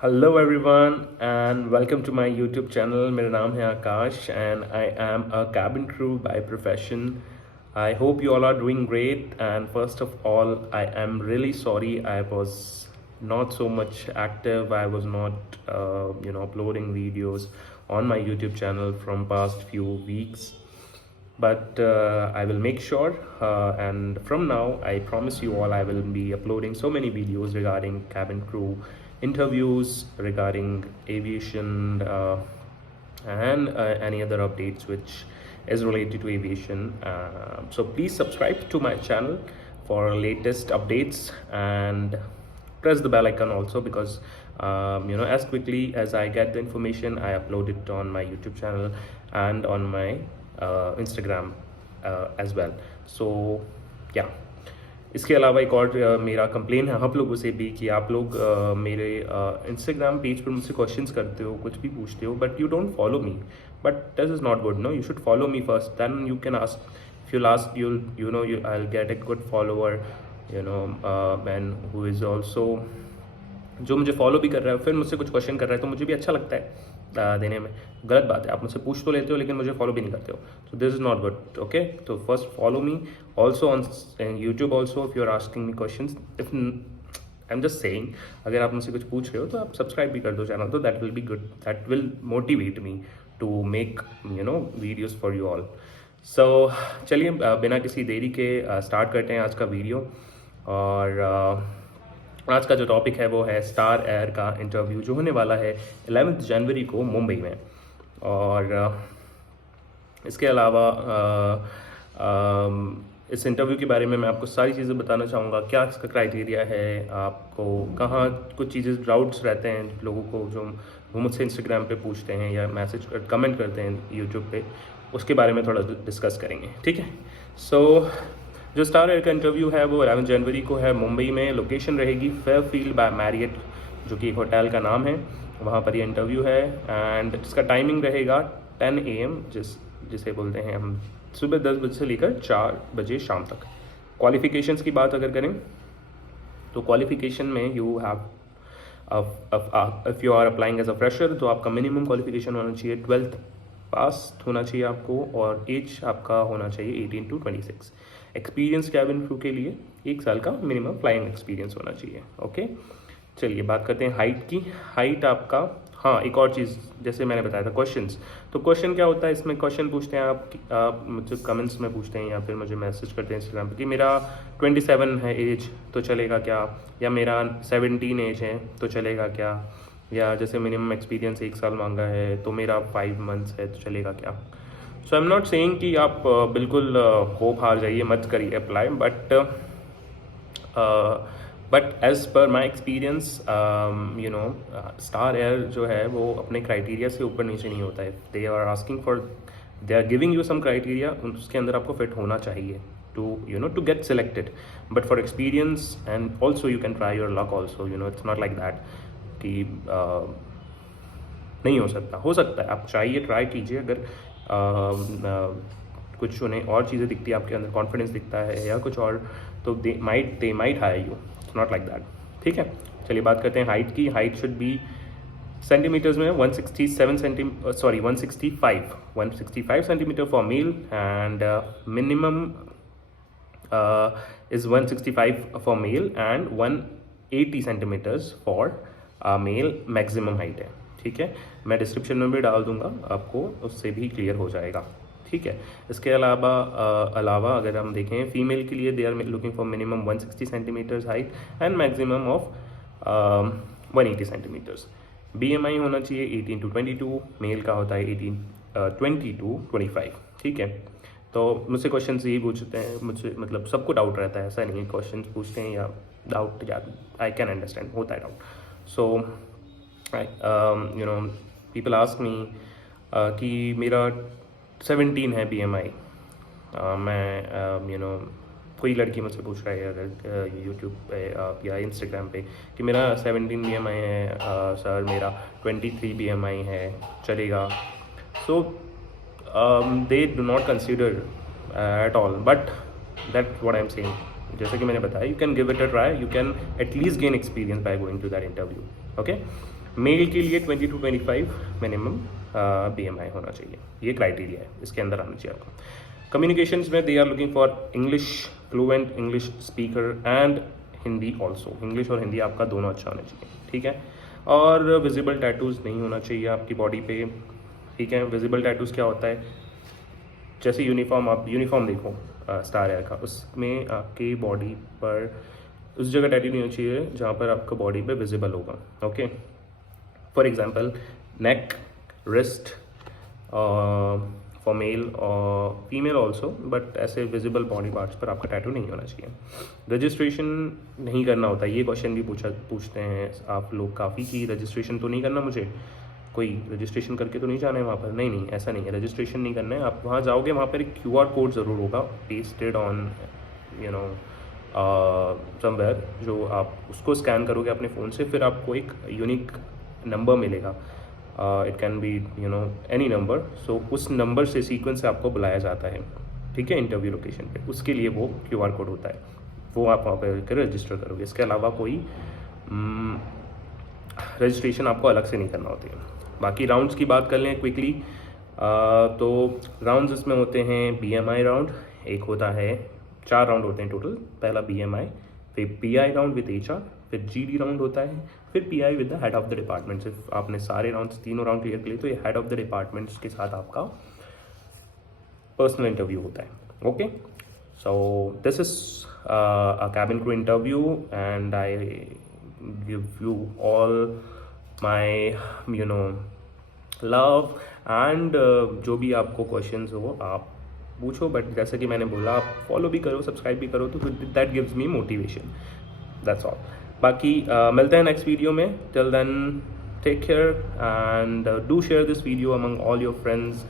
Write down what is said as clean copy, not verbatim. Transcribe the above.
Hello everyone and welcome to my YouTube channel. मेरा नाम है आकाश and I am a cabin crew by profession. I hope you all are doing great and first of all I am really sorry I was not so much active. I was not uploading videos on my YouTube channel from past few weeks. But I will make sure and from now I promise you all I will be uploading so many videos regarding cabin crew interviews, regarding aviation and any other updates which is related to aviation. So please subscribe to my channel for latest updates and press the bell icon also because as quickly as I get the information I upload it on my YouTube channel and on my Instagram as well. So yeah, इसके अलावा एक और मेरा complain है आप लोगों से भी कि आप लोग मेरे इंस्टाग्राम पेज पर मुझसे क्वेश्चंस करते हो, कुछ भी पूछते हो, but you don't follow me. But this is not good. No, you should follow me first, then you can ask. if you'll ask, I'll get a good follower, man who is also जो मुझे follow भी कर रहा है, फिर मुझसे कुछ question कर रहा है तो मुझे भी अच्छा लगता है देने में. गलत बात है, आप मुझसे पूछ तो लेते हो लेकिन मुझे फॉलो भी नहीं करते हो. So this is not good. Okay, तो first follow me also on YouTube also if you are asking me question. If I am just saying, अगर आप मुझसे कुछ पूछ रहे हो तो आप सब्सक्राइब भी कर दो चैनल, तो that will be good. That will motivate me to make videos for you all. So चलिए बिना किसी देरी के स्टार्ट करते हैं आज का वीडियो. और आज का जो टॉपिक है वो है स्टार एयर का इंटरव्यू जो होने वाला है 11 जनवरी को मुंबई में. और इसके अलावा इस इंटरव्यू के बारे में मैं आपको सारी चीज़ें बताना चाहूँगा. क्या इसका क्राइटेरिया है, आपको कहाँ कुछ चीज़ें डाउट्स रहते हैं लोगों को जो वो मुझसे इंस्टाग्राम पे पूछते हैं या मैसेज कमेंट करते हैं यूट्यूब पे, उसके बारे में थोड़ा डिस्कस करेंगे. ठीक है. सो जो स्टार एयर का इंटरव्यू है वो 11 जनवरी को है मुंबई में. लोकेशन रहेगी फेयरफील्ड बाय मैरियट, जो कि एक होटल का नाम है, वहाँ पर ये इंटरव्यू है. एंड इसका टाइमिंग रहेगा 10 AM, जिसे बोलते हैं हम सुबह 10 बजे से लेकर 4 बजे शाम तक. क्वालिफिकेशंस की बात अगर करें तो क्वालिफिकेशन में you have if you are applying as a fresher तो आपका मिनिमम क्वालिफिकेशन होना चाहिए 12th पास होना चाहिए आपको, और एज आपका होना चाहिए 18 to 26. एक्सपीरियंस कैबिन क्रू के लिए 1 साल का मिनिमम फ्लाइंग एक्सपीरियंस होना चाहिए. ओके, चलिए बात करते हैं हाइट की. हाइट आपका, हाँ एक और चीज़ जैसे मैंने बताया था क्वेश्चंस, तो क्वेश्चन क्या होता है इसमें, क्वेश्चन पूछते हैं आप मुझे कमेंट्स में पूछते हैं या फिर मुझे मैसेज करते हैं इंस्टाग्राम पे कि मेरा 27 है एज तो चलेगा क्या, या मेरा 17 एज है तो चलेगा क्या, या जैसे मिनिमम एक्सपीरियंस 1 साल मांगा है तो मेरा 5 मंथ्स है तो चलेगा क्या. सो आई एम नॉट सेइंग कि आप बिल्कुल होप हार जाइए, मत करिए apply, but as per my experience star air जो है वो अपने क्राइटेरिया से ऊपर नीचे नहीं होता है. They are asking for, they are giving you some criteria, उसके अंदर आपको फिट होना चाहिए to get selected. But for experience and also you can try your luck also, it's not like that कि नहीं हो सकता है. आप चाहिए, ट्राई कीजिए. अगर कुछ उन्हें और चीज़ें दिखती है आपके अंदर, कॉन्फिडेंस दिखता है या कुछ और, तो they might hire you. It's not like that. ठीक है, चलिए बात करते हैं हाइट की. हाइट शुड बी सेंटीमीटर्स में 165 centimetre for male and minimum is 165 for male and 180 centimetres for male maximum height है. ठीक है, मैं डिस्क्रिप्शन में भी डाल दूंगा आपको, उससे भी क्लियर हो जाएगा. ठीक है, इसके अलावा अगर हम देखें फीमेल के लिए, they are looking for minimum 160 centimetres height and maximum of 180 centimetres. BMI होना चाहिए 18 to 22, मेल का होता है 20 to 25. ठीक है, तो मुझसे क्वेश्चन यही पूछते हैं, मुझसे मतलब सबको डाउट रहता है, ऐसा नहीं है क्वेश्चन पूछते हैं या डाउट, या आई कैन अंडरस्टैंड, होता है doubt. So people ask me कि मेरा 17 है BMI. मैं कोई लड़की मुझसे पूछ रहा है अगर यूट्यूब पे या इंस्टाग्राम पे कि मेरा 17 BMI है सर, मेरा 23 BMI है, चलेगा. सो they do not consider at all, but that's what I'm saying. जैसे कि मैंने बताया, you can give it a try, you can at least gain experience by going to that interview. Okay, male के लिए 20 to 25 minimum BMI होना चाहिए, ये criteria है, इसके अंदर आना चाहिए आपको। कम्युनिकेशंस में they are looking for English fluent, English speaker and Hindi also, English और हिंदी आपका दोनों अच्छा होना चाहिए, ठीक है। और विजिबल टैटूज़ नहीं होना चाहिए आपकी बॉडी पे, ठीक है। विजिबल टैटूज़ क्या होता है, जैसे यूनिफॉर्म, आप यूनिफॉर्म देखो स्टार एयर का, उसमें आपकी बॉडी पर उस जगह टैटू नहीं होना चाहिए जहाँ पर आपका बॉडी पे विजिबल होगा, okay. For example neck, wrist, for male और फीमेल ऑल्सो, बट ऐसे विजिबल बॉडी पार्ट्स पर आपका टैटू नहीं होना चाहिए। रजिस्ट्रेशन नहीं करना होता, ये क्वेश्चन भी पूछते हैं आप लोग काफ़ी कि रजिस्ट्रेशन तो नहीं करना मुझे, कोई रजिस्ट्रेशन करके तो नहीं जाना है वहाँ पर। नहीं नहीं, ऐसा नहीं है, रजिस्ट्रेशन नहीं करना है। आप वहाँ जाओगे, वहाँ पर एक QR कोड ज़रूर होगा पेस्टेड ऑन समवेयर, जो आप उसको स्कैन करोगे अपने फ़ोन से, फिर आपको एक यूनिक नंबर मिलेगा, it can be any number. So उस नंबर से, सीक्वेंस से आपको बुलाया जाता है, ठीक है, इंटरव्यू लोकेशन पे। उसके लिए वो QR कोड होता है, वो आप वहाँ पर रजिस्टर करोगे। इसके अलावा कोई रजिस्ट्रेशन आपको अलग से नहीं करना होती है। बाकी राउंड्स की बात कर लें क्विकली, तो राउंड्स इसमें होते हैं BMI राउंड, एक होता है, 4 राउंड होते हैं टोटल। पहला BMI, फिर PI राउंड विद HR, फिर GD राउंड होता है, फिर PI with the head of the department. सिर्फ आपने सारे राउंड्स, तीनों राउंड क्लियर कर लिए तो ये हेड ऑफ द डिपार्टमेंट्स के साथ आपका पर्सनल इंटरव्यू होता है, okay. So this is a cabin crew interview and I give you all my love and जो भी आपको क्वेश्चंस हो आप पूछो, बट जैसे कि मैंने बोला, आप फॉलो भी करो, सब्सक्राइब भी करो, तो that gives me motivation, that's all. बाकी मिलते हैं नेक्स्ट वीडियो में, till then take care and do share this video among all your friends.